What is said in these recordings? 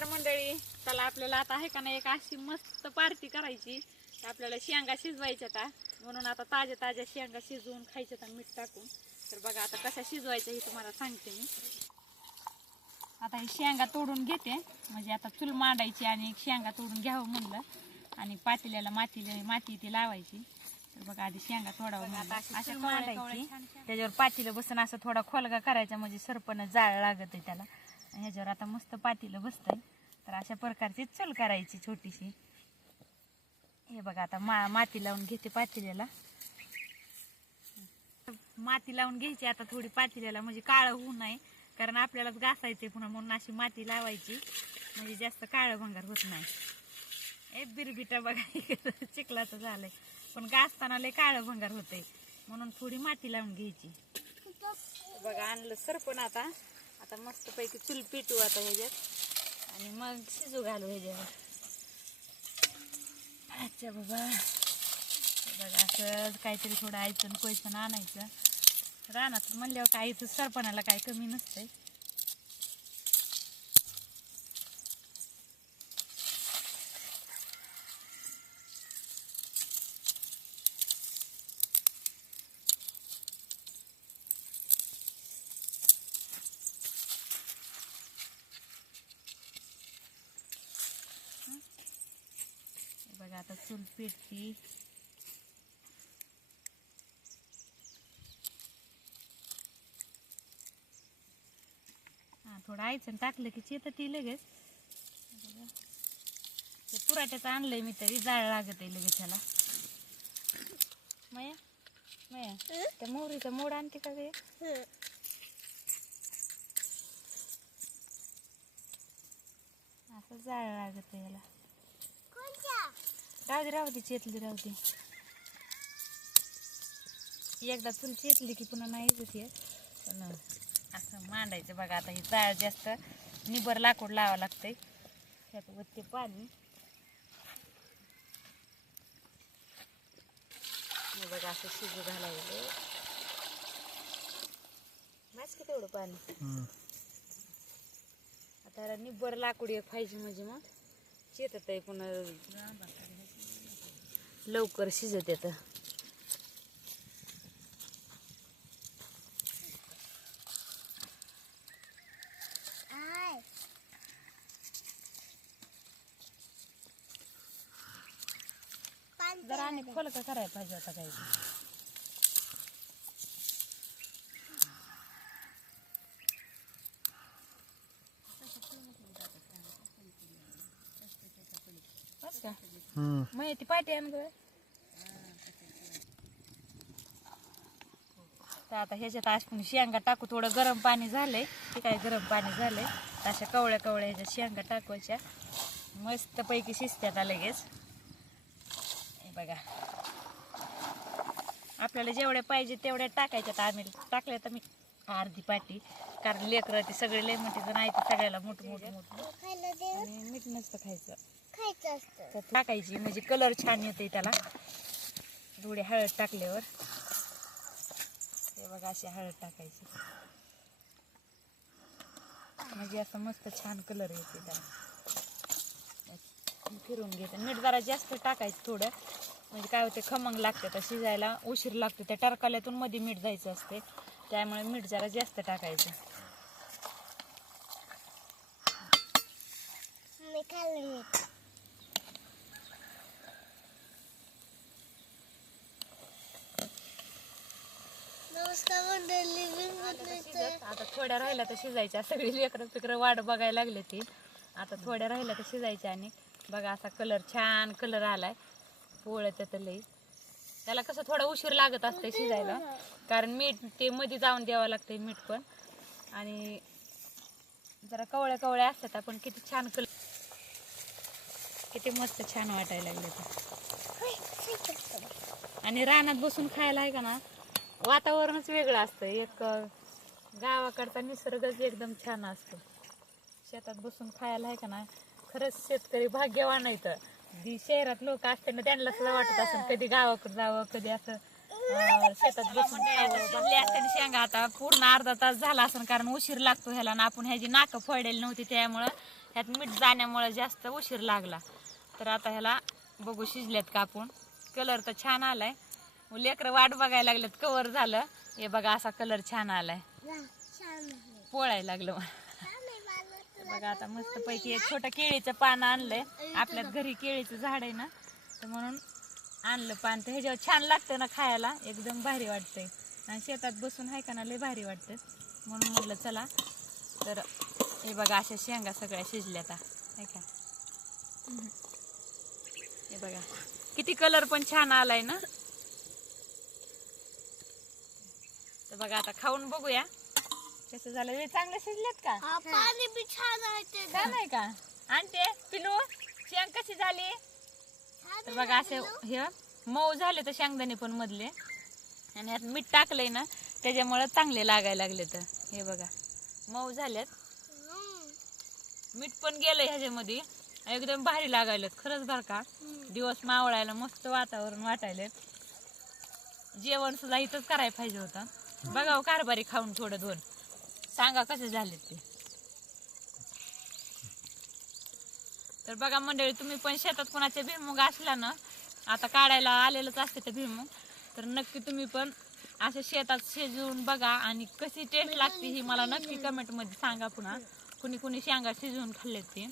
नमस्कार मंडळी. चला आपल्याला आता आहे का नाही एक अशी मस्त पार्टी करायची. तर आपल्याला शेंगा शिजवायच्या आता. म्हणून आता ताज्या ताज्या शेंगा शिजवून खायच्या आता मीठ टाकून. तर बघा आता कशा शिजवायच्या हे तुम्हाला सांगते मी. आता ही शेंगा तोडून घेते. म्हणजे आता चूल मांडायची आणि शेंगा तोडून घ्यावं म्हणलं. आणि पातेल्याला मातीला माती ती लावायची. तर बघा आधी शेंगा तोडावं. अशा मांडायची. त्याच्यावर पातीला बसून असं थोडा खोलगा करायचा. म्हणजे सरपण जाळ लागत आहे त्याला. ह्याच्यावर आता मस्त पातीलं बसतंय. तर अशा प्रकारची चूल करायची छोटीशी. हे बघा आता मा माती लावून घेते पातेल्याला. माती लावून घ्यायची आता थोडी पातेल्याला म्हणजे काळं होऊ नये कारण आपल्यालाच घासायचे पुन्हा म्हणून अशी माती लावायची. म्हणजे जास्त काळं भंगार होत नाही. ए बिरबिटा बघा चिखलाचं झालंय. पण घासताना लय काळं भंगार होतंय. म्हणून थोडी माती लावून घ्यायची. बघा आणलं सरपण आता. आता मस्त पैकी चूल पिटू आता ह्याच्यात. आणि मग शिजू घालू ह्याच्यावर. अच्छा बाबा. बघा असं काहीतरी थोडं ऐकून पैसन आणायचं. रानात म्हणल्यावर काही तर सरपणाला काही कमी नसतंय. बघा आता चूल पेटती हा थोडं आयचं टाकलं की चेत ती लगेच. ते पुराट्याचं आणलंय मी तरी जाळ लागत आहे लगेच ह्याला. मया मया त्या मोहरीचा मोड आणते का गे? असं जाळ लागत आहे ह्याला. राहू दे राहू दे चेतली राहू दे. एकदा चूल चेतली की पुन्हा नाही ये पण असं मांडायचं बघा आता ही जाळ जास्त निबर लाकूड लावावं लागतंय. त्यात वरती पाणी. बघा असं शिजू घालायचं. माच की तेवढं पाणी. आता निब्बर लाकूड एक पाहिजे म्हणजे मग. शेतात आहे पुन्हा लवकर शिजत येतं. जरा आणि खोल का करायला पाहिजे आता काही. का? मग ती पाठी आण गं. तर आता ह्याच्यात आपण शेंगा टाकू. थोडं गरम पाणी झालंय. ते काय गरम पाणी झालंय. तर अशा कवळ्या कवळ्या ह्याच्यात शेंगा टाकवायच्या. मस्त पैकी शिजत्यात आ लगेच. हे बघा. आपल्याला जेवढ्या पाहिजे तेवढ्या टाकायच्यात आम्ही. टाकल्या तर मी अर्धी पाटी. कारण लेकरं ते सगळे लय मोठे जण आहे ते सगळ्याला मोठं मोठं मोठं. आणि मीठ नसतं खायचं. असतं. तर टाकायची म्हणजे कलर छान येते त्याला. थोडी हळद टाकल्यावर. हे बघा अशी हळद टाकायची. म्हणजे असं मस्त छान कलर येते त्याला. फिरून घेते. मीठ जरा जास्त टाकायचं थोडं. म्हणजे काय होते खमंग लागते तर शिजायला उशीर लागतो. त्या टरकाल्यातून मध्ये मीठ जायचं असते. त्यामुळे मीठ जरा जास्त टाकायचं. मीठ नमस्कार मंडळी मी बनवते आता थोड्या राहिल्या तर शिजायच्या. सगळी लेकरं पिकरं वाट बघायला लागले ती. आता थोड्या राहिल्या तर शिजायच्या आणि बघा असा कलर छान कलर आलाय. पोळत तर लई. त्याला कसं थोडा उशीर लागत असते शिजायला. कारण मीठ ते मध्ये जाऊन द्यावं लागतंय मीठ पण. आणि जरा कवळ्या कवळ्या असतात आपण किती छान कलर. किती मस्त छान वाटायला लागले ते. आणि रानात बसून खायला आहे का ना? वातावरणच वेगळं असतं. एक गावाकडचा निसर्गच एकदम छान असतो. शेतात बसून खायला आहे का ना खरंच शेतकरी भाग्यवान तर जी शहरात लोक असते ना त्यांना सुद्धा वाटत असेल कधी गावाकडे जावं कधी असं शेतात बसून खावं. असताना शेंगा आता पूर्ण अर्धा तास झाला असं कारण उशीर लागतो ह्याला ना. आपण ह्याची नाकं फोडलेली नव्हती त्यामुळं ह्यात मीठ जाण्यामुळे जास्त उशीर लागला. तर आता ह्याला बघू शिजल्यात का आपण. कलर तर छान आलाय. लेकरं वाट बघायला लागलेत. कवर झालं. हे बघा असा कलर छान आलाय. पोळायला लागलं बघा आता मस्त पैकी एक छोटं केळीचं पान आणलंय. आपल्यात घरी केळीचं झाड आहे ना तर म्हणून आणलं पान. तर ह्याच्यावर छान लागतं ना खायला. एकदम भारी वाटतंय. आणि शेतात बसून आहे का ना लय भारी वाटतं. म्हणून म्हटलं चला. तर हे बघा अशा शेंगा सगळ्या शिजल्यात आहे का? हे बघा. किती कलर पण छान आलाय ना तर बघा आता खाऊन बघूया. कसं झालं? हे चांगलं शिजलेत का? हा, पाणी बी छान आहे ते. छान आहे का? आणते पिलू शेंग कशी झाली? तर बघा असे हे मऊ झाले तर शेंगदाणे पण मधले. आणि यात मीठ टाकलंय ना त्याच्यामुळे चांगले लागायला लागले तर. हे बघा मऊ झालेत. मीठ पण गेलंय ह्याच्यामध्ये. एकदम भारी लागायलेत. खरंच बरं का? दिवस मावळायला मस्त वातावरण वाटायले जेवण सुद्धा इथंच करायला पाहिजे होतं. बघा हो, कारभारी खाऊन थोडं दोन. सांगा कसे झाले ते. तर बघा मंडळी तुम्ही पण शेतात कोणाचे भुईमुग असला ना आता काढायला आलेलंच असते ते भुईमुग. तर नक्की तुम्ही पण असं शेतात शिजवून बघा आणि कशी टेस्ट लागते ही मला नक्की कमेंटमध्ये सांगा पुन्हा. कुणी कुणी शेंगा शिजवून खाल्लेत ते.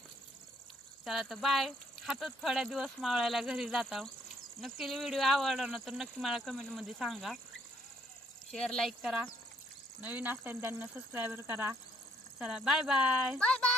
चला तर बाय हातात थोड्या दिवस मावळायला घरी जाता हो. नक्की व्हिडिओ आवडला ना तर नक्की मला कमेंटमध्ये सांगा. शेअर लाईक करा. नवीन असताना त्यांना सबस्क्राईबर करा. चला बाय बाय बाय बाय